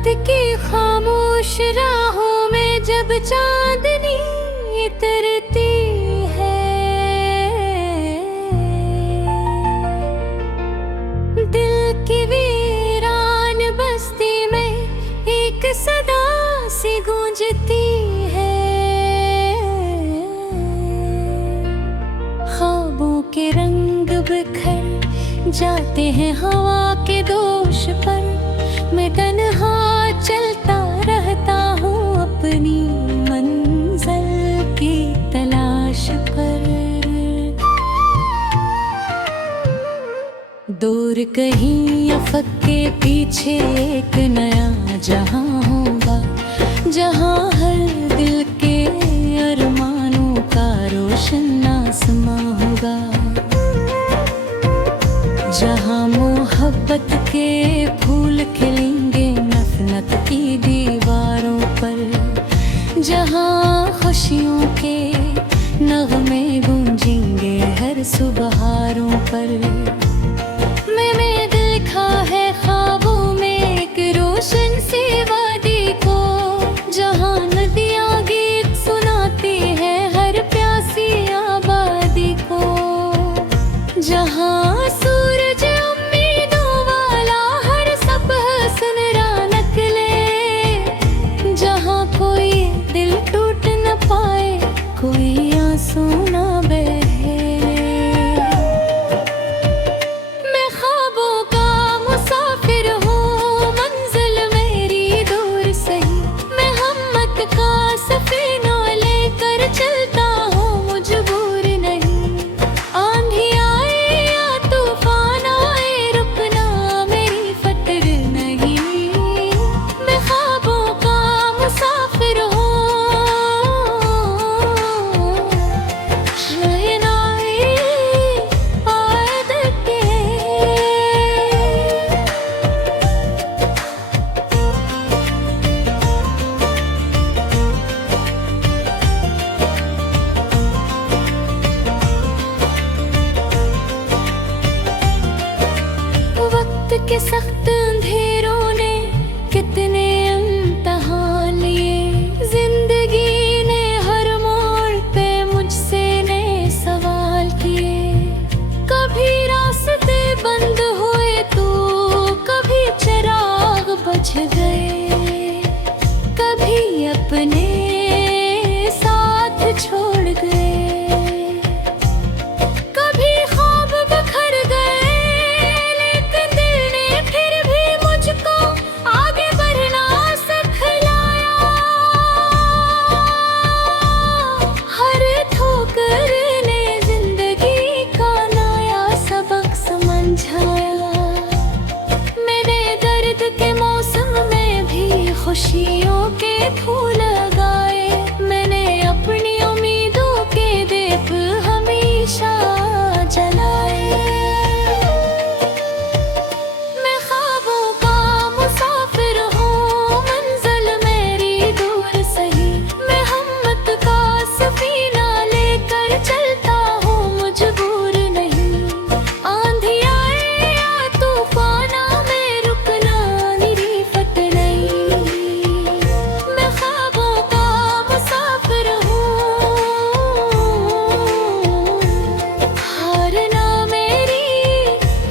रात की खामोश राहों में जब चांदनी उतरती है, दिल की वीरान बस्ती में एक सदा सी गूंजती है। ख्वाबों के रंग बिखर जाते हैं हवा के दोष पर, मैं तन्हा चलता रहता हूँ अपनी मंजिल की तलाश पर। दूर कहीं अफक के पीछे एक नया जहां होगा, जहां हर दिल के अरमानों का रोशन आसमां होगा, जहां मोहब्बत के फूल खिलेंगे नफरत की दीवारों पर, जहां खुशियों के नगमे गूंजेंगे हर सुबहारों पर। मैंने देखा है ख्वाबों में एक रोशन सी वादी को, जहां नदियां गीत सुनाती है हर प्यासी आबादी को, जहां सूरज उम्मीदों वाला हर सबह सुनहरा निकले, जहां कोई दिल टूट न पाए, कोई आंसू न बहे। मैं ख्वाबों का मुसाफिर हूँ, मंजिल मेरी दूर सही, मैं हिम्मत का सफीना लेकर चलता हूँ मजबूर नहीं। आंधी आए या तूफान आए, रुकना मेरी फतर नहीं। मैं ख्वाबों का मुसाफिर हूँ, शहनाई आदत के। वक्त के सख्त अंधेरों ने कितने इम्तिहान लिए, जिंदगी ने हर मोड़ पे मुझसे नए सवाल किए। कभी रास्ते बंद हुए तो कभी चिराग बुझ गए, कभी अपने साथ छोड़ गए, कभी ख्वाब बिखर गए, लेकिन दिल ने फिर भी मुझको आगे बढ़ना सिखलाया। हर ठोकर ने जिंदगी का नया सबक समझाया। मैंने दर्द के मौसम में भी खुशियों के फूल लगाए, मैंने अपनी उम्मीदों के दीप हमेशा जलाए। मैं ख्वाबों का मुसाफिर हूँ, मंजिल मेरी दूर सही, मैं हिम्मत का सफीना लेकर चलता हूँ मजबूर नहीं। आंधी आए या तूफान में रुकना मेरी फत नहीं। मैं ख्वाबों का मुसाफिर हूँ, हारना मेरी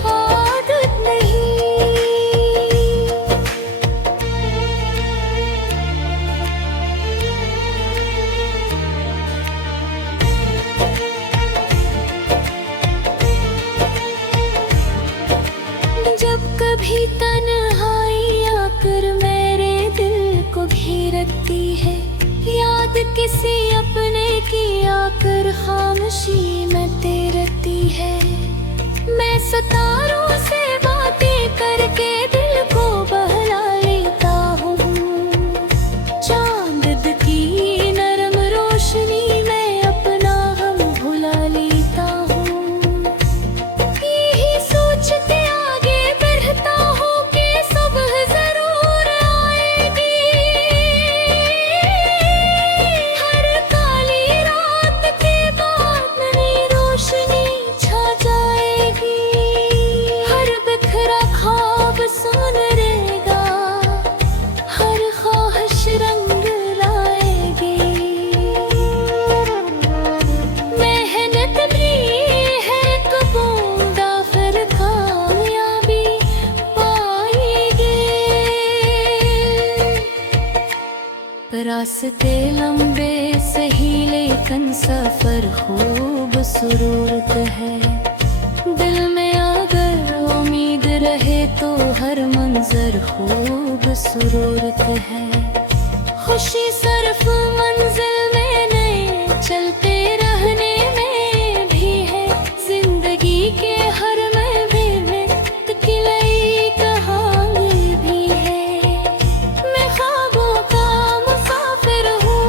आदत नहीं। जब कभी तन्हाई आकर मेरे दिल को घेरती है, याद किसी अपने की आकर खामोशी में तैरती है, मैं सितारों से बातें करके दिल को बहला लेता हूँ। चांद की नरम रोशनी में अपना गम भुला लेता हूँ। यही सोचते आगे बढ़ता हूँ कि सुबह जरूर आएगी, हर काली रात के बाद नई रोशनी छा जाएगी। रास्ते लंबे सही लेकिन सफर खूब सुरूरत है। दिल में अगर उम्मीद रहे तो हर मंजर खूब सुरूरत है। खुशी सिर्फ मंजिल में नहीं, चलते रहने में भी है। जिंदगी के हर महफिल में तकलाई कहानी भी है। मैं ख्वाबों का मुसाफिर हूँ,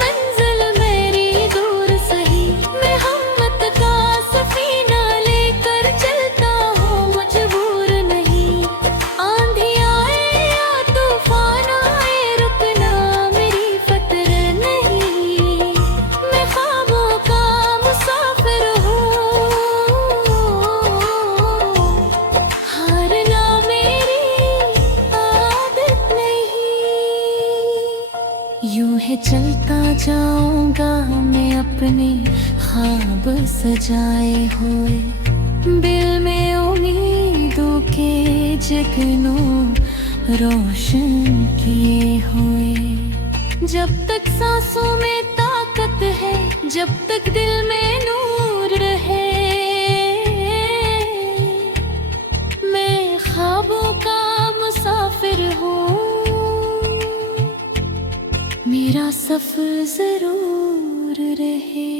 मंजिल मेरी दूर सही। मैं हिम्मत का सफीना लेकर चलता हूँ, मजबूर नहीं। आंधी आए या तूफान आए, रुकना मेरी फतर नहीं। मैं ख्वाबों का मुसाफिर हूँ, हारना मेरी आदत नहीं। यूं है चलता जाऊंगा मैं अपने ख्वाब सजाए हुए। दिल में उम्मीदों के जगनों रोशन किए हुए। जब तक सांसों में ताकत है, जब तक दिल में नूर रहे, मैं ख्वाबों का मुसाफिर हूँ। मेरा सफर जरूर रहे।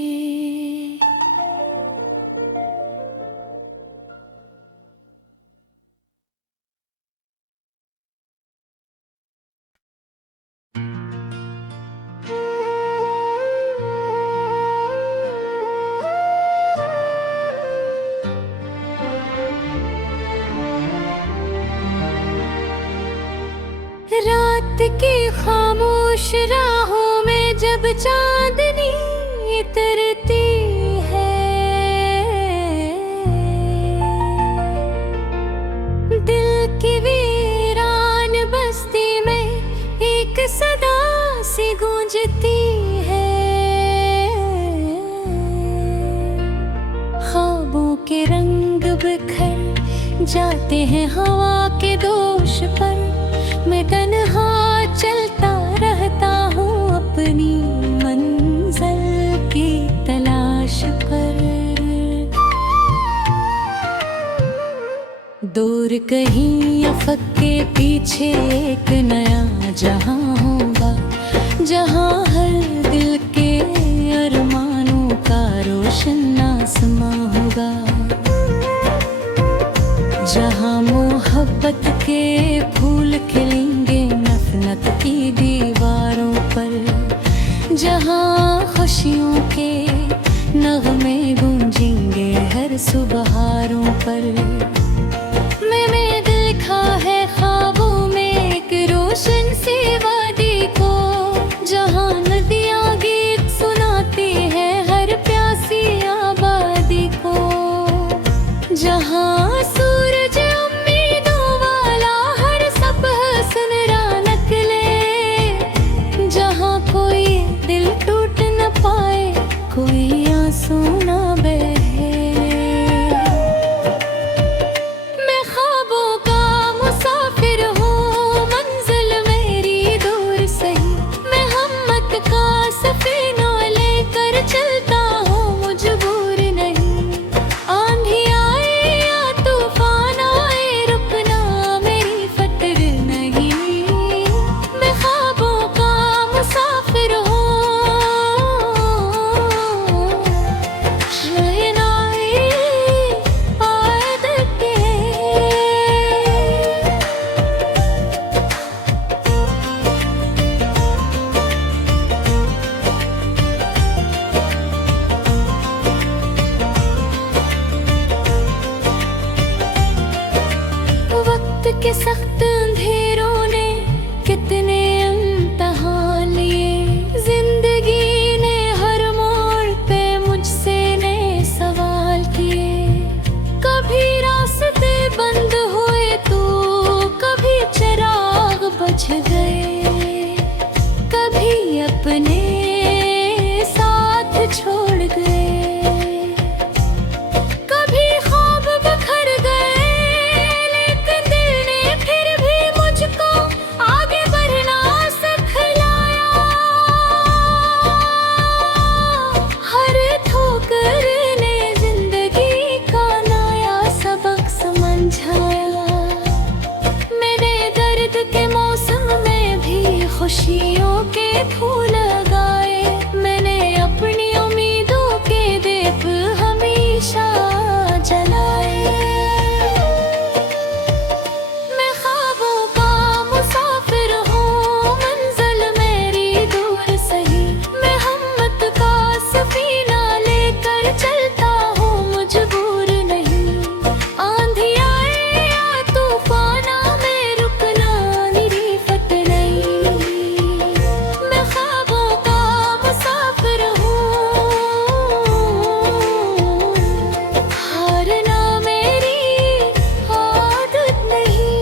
रात की खामोश राहों में जब चांदनी उतरती है, दिल की वीरान बस्ती में एक सदा सी गूंजती है। ख्वाबों के रंग बिखर जाते हैं हवा के दोष पर। मैं तन्हा चलता रहता हूँ अपनी मंजिल की तलाश पर। दूर कहीं अफक के पीछे एक नया जहां होगा, जहां हर दिल के अरमानों का रोशन आसमां होगा। जहां मोहब्बत के फूल खिलेंगे नफरत की दीवारों पर। जहां खुशियों के नगमे गूंजेंगे हर सुबहारों पर। मैंने देखा है ख्वाबों में एक रोशन सी वादी को, जहां नदियां गीत सुनाती है हर प्यासी आबादी को। जहां सूरज उम्मीदों वाला हर सबह सुनहरा निकले। जहां कोई दिल टूट न पाए, कोई आंसू न बहे। मैं ख्वाबों का मुसाफिर हूँ, मंजिल मेरी दूर सही। मैं हिम्मत का सफीना लेकर चलता हूँ, मजबूर नहीं। आंधी आए या तूफान आए, रुकना मेरी फतर नहीं। मैं ख्वाबों का मुसाफिर हूँ, रहना मेरी आदत है। वक्त के सख्त अंधेरों ने कितने इम्तिहान लिए। जिंदगी ने हर मोड़ पे मुझसे नए सवाल किए। कभी रास्ते बंद हुए तो कभी चिराग बुझ गए। कभी अपने साथ छोड़ गए। कभी ख्वाब बिखर गए, लेकिन दिल ने फिर भी मुझको आगे बढ़ना सिखलाया। खुशियों के फूल लगाए, मैंने अपनी उम्मीदों के दीप हमेशा जलाए। मैं ख्वाबों का मुसाफिर हूँ, मंजिल मेरी दूर सही, मैं हिम्मत का सफीना लेकर चलता हूँ, मजबूर नहीं। आंधी आए या तूफान में रुकना मेरी फट नहीं। मैं ख्वाबों का मुसाफिर हूँ, हारना मेरी आदत नहीं।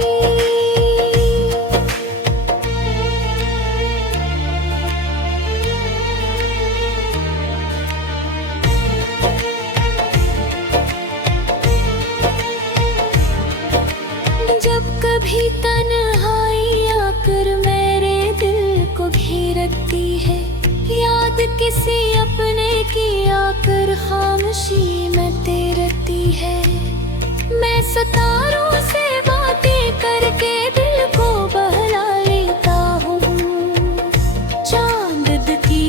जब कभी तन्हाई आकर मेरे दिल को घेरती है, याद किसी अपने की आकर खामोशी में तैरती है। मैं सितारों से बातें करके दिल को बहला लेता हूँ, चांद की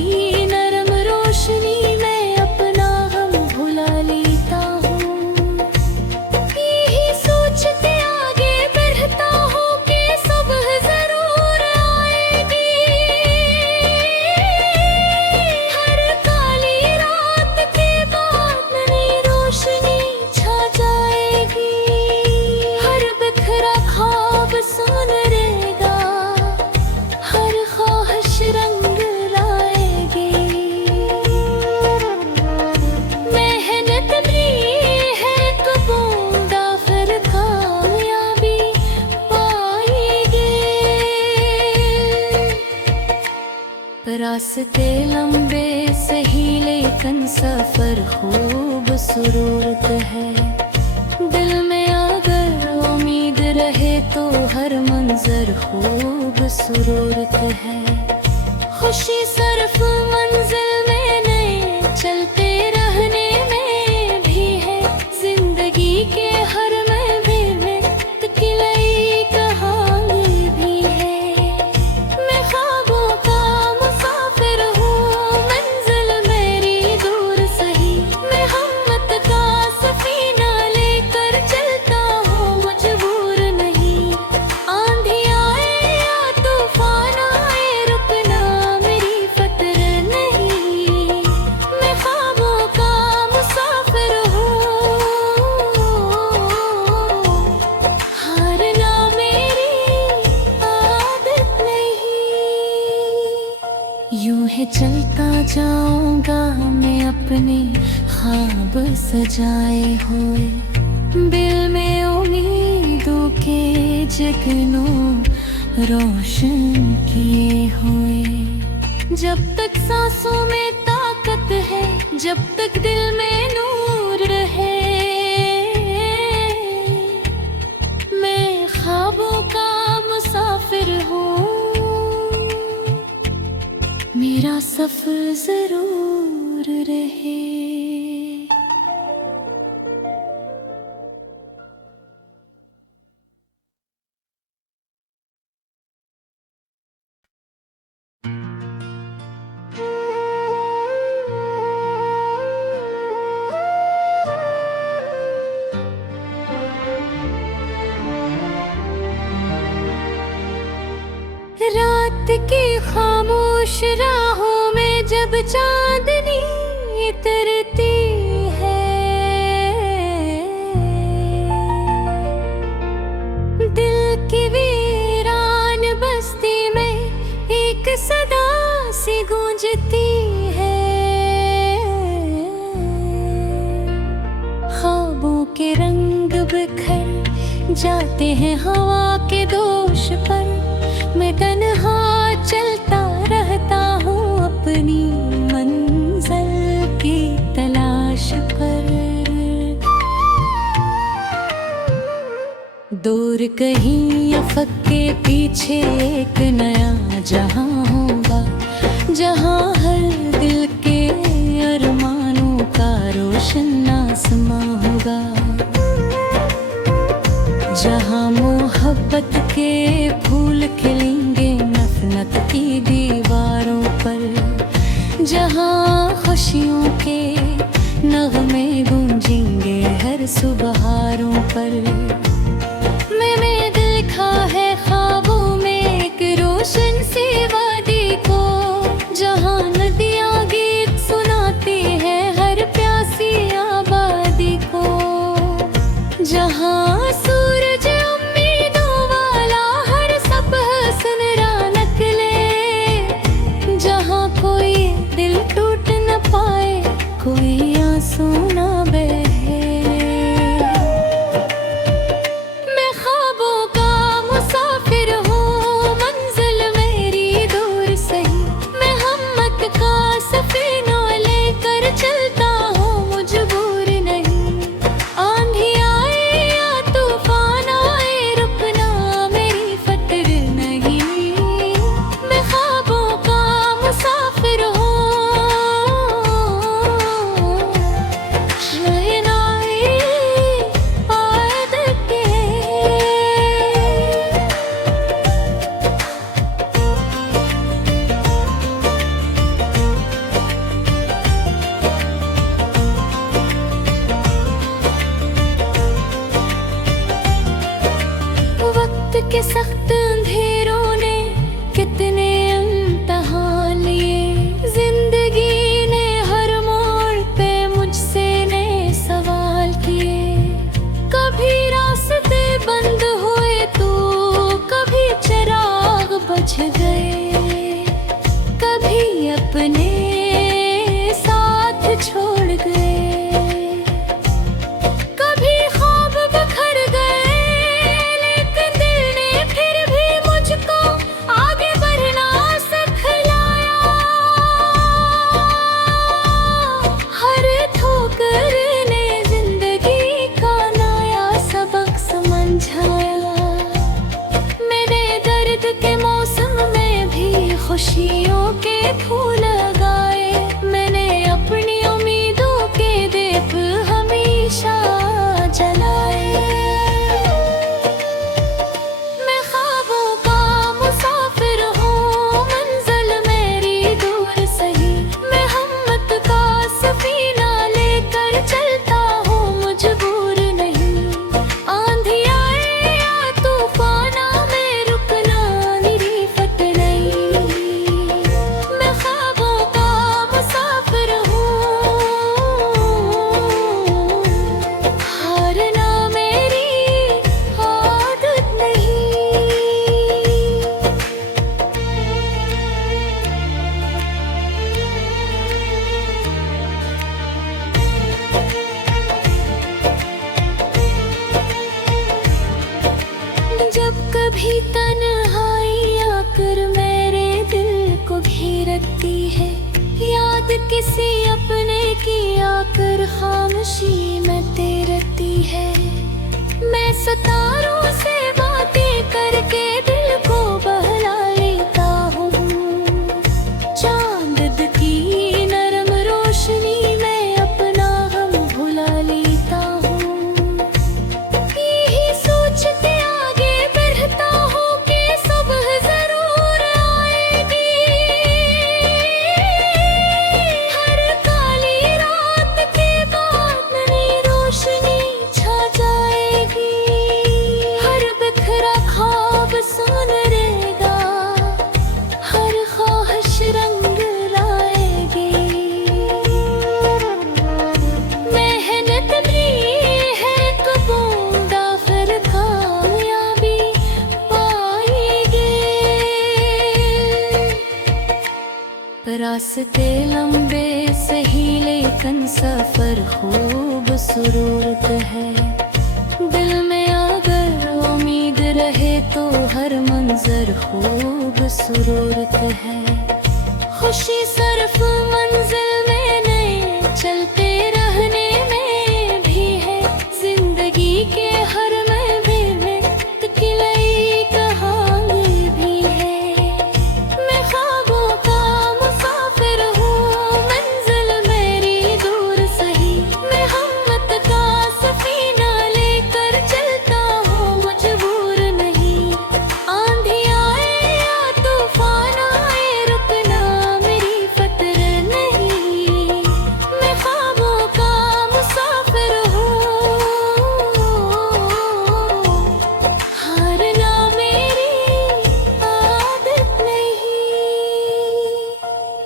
नरम रोशनी में अपना हम भुला लेता हूँ। यही सोचते आगे बढ़ता हूँ कि सुबह जरूर आएगी, हर काली रात के बाद नई रोशनी छा जाएगी। हर बिखरा ख्वाब सुनरेगा, हर ख्वाहिश रंग लाएगी। मेहनत भी है एक बूंदा, फिर कामयाबी पाएंगे। रास्ते लंबे सही लेकिन सफर खूबसूरत है। दिल में अगर उम्मीद रहे तो हर मंजर खूबसूरत है। खुशी सिर्फ मंजिल में नहीं, चलते रहने में भी है। जिंदगी के हर महफिल में तकलीफ कहानी भी है। मैं ख्वाबों का मुसाफिर हूँ, मंजिल मेरी दूर सही, मैं हिम्मत का सफीना लेकर चलता हूँ, मजबूर नहीं। आंधी आए या तूफान आए, रुकना मेरी फटर नहीं। मैं ख्वाबों का मुसाफिर हूँ, हारना मेरी आदत नहीं। यूं है चलता जाऊंगा मैं अपने ख्वाब सजाए हुए, दिल में उम्मीदों के जगनों रोशन किए हुए। जब तक सांसों में ताकत है, जब तक दिल में नूर रहे, मैं ख्वाबों का मुसाफिर हूँ, मेरा सफर जरूर रहे। रात की खामोश राहों में जब चांदनी उतरती है, दिल की वीरान बस्ती में एक सदा सी गूंजती है। ख्वाबों के रंग बिखर जाते हैं हवा के दोष पर, मैं तन्हा चलता रहता हूँ अपनी मंजिल की तलाश पर। दूर कहीं अफक के पीछे एक नया जहां होगा, जहां हर दिल के अरमानों का रोशन आसमां होगा, जहां मोहब्बत के फूल खिलेंगे, नफरत की बहारों पर। मैंने देखा है ख्वाबों में एक रोशन सी वादी को, जहाँ नदियाँ गीत सुनाती है हर प्यासी आबादी को, जहाँ सूरज उम्मीदों वाला हर सबह सुनहरा निकले, जहाँ कोई दिल टूट न पाए, कोई आंसू न बहे। मैं ख्वाबों का मुसाफिर हूँ, मंजिल मेरी दूर सही, मैं हिम्मत का सफीना लेकर चलता हूँ, मजबूर नहीं। आंधी आए या तूफान आए, रुकना मेरी फतर नहीं। मैं ख्वाबों का मुसाफिर हूँ, शहनाई आयद के। वक्त के सख्त अंधेरों ने कितने इम्तिहान लिए, जिंदगी ने हर मोड़ पे मुझसे ने सवाल किए। कभी रास्ते बंद हुए तो कभी चिराग बुझ गए, कभी अपने साथ छोड़ गए, कभी ख्वाब बिखर गए, लेकिन दिल ने फिर भी मुझको आगे बढ़ना सिखलाया। हर ठोकर ने जिंदगी का नया सबक समझाया। मैंने दर्द के मौसम में भी खुशियों के फूल लगाए, मैंने अपनी उम्मीदों के दीप हमेशा जलाए। मैं ख्वाबों का मुसाफिर हूँ, मंजिल मेरी दूर सही, मैं हिम्मत का सफीना लेकर चलता हूँ, मजबूर नहीं। आंधी आए या तूफान आए, रुकना मेरी फत नहीं। मैं ख्वाबों का मुसाफिर हूँ, हारना मेरी आदत नहीं। जब कभी तन्हाई आकर मेरे दिल को घेरती है, याद किसी अपने की आकर खामोशी में तैरती है, मैं सितारों से बातें करके दिल को बहला लेता हूँ। चांद की नरम रोशनी में अपना गम भुला लेता हूँ। यही सोचते आगे बढ़ता हूँ कि सुबह जरूर आएगी, हर काली रात के बाद नई रोशनी छा जाएगी, हर बिखरा ख्वाब सुनरेगा, हर ख्वाहिश रंग लाएगी। मेहनत भी है कबूंदा, फिर कामयाबी पाएंगे। रास्ते लंबे सही लेकिन सफर खूबसूरत है, दिल में अगर उम्मीद रहे तो हर मंजर खूबसूरत है। खुशी सिर्फ मंजिल में नहीं, चलते रहने में भी है, जिंदगी के हर महफिल में तकलाई कहानी भी है। मैं ख्वाबों का मुसाफिर हूँ, मंजिल मेरी दूर सही, मैं हिम्मत का सफीना लेकर चलता हूँ, मजबूर नहीं। आंधी आए या तूफान आए, रुकना मेरी फतर नहीं।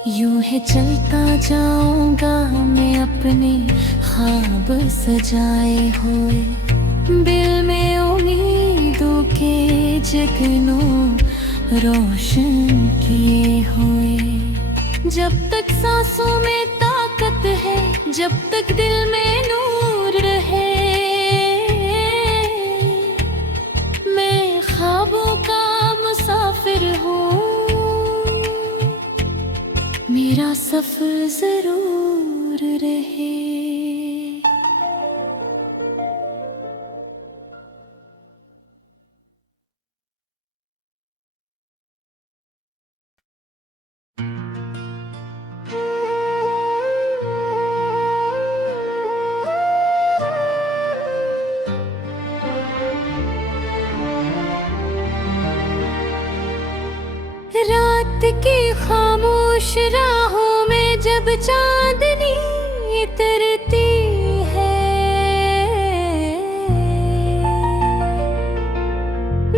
यूं है चलता जाऊंगा मैं अपने ख्वाब सजाए हुए, दिल में उम्मीदों के जगनों रोशन किए हुए। जब तक सांसों में ताकत है, जब तक दिल में नूर रहे, मैं ख्वाबों का मुसाफिर हूँ, मेरा सफर जरूर रहे। रात की खामोश राहों में जब चांदनी उतरती है,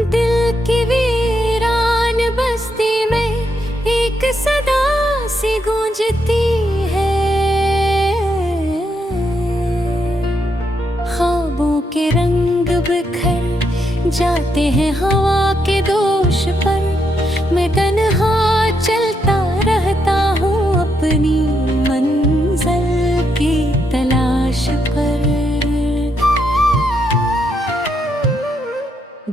दिल की वीरान बस्ती में एक सदा सी गूंजती है। ख्वाबों के रंग बिखर जाते हैं हवा के दोष पर, मैं तन्हा चलता रहता हूँ अपनी मंजिल की तलाश पर।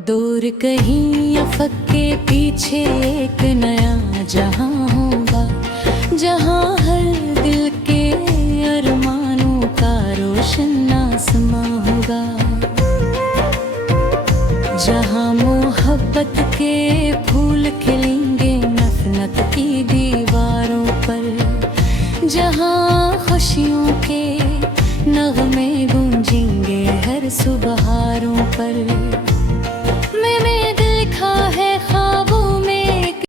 दूर कहीं अफक के पीछे एक नया जहां होगा, जहां हर दिल के अरमानों का रोशन आसमां होगा, जहां मोहब्बत के फूल खिलेंगे नफरत की दीवारों पर, जहां खुशियों के नगमे गूंजेंगे हर सुबहारों पर।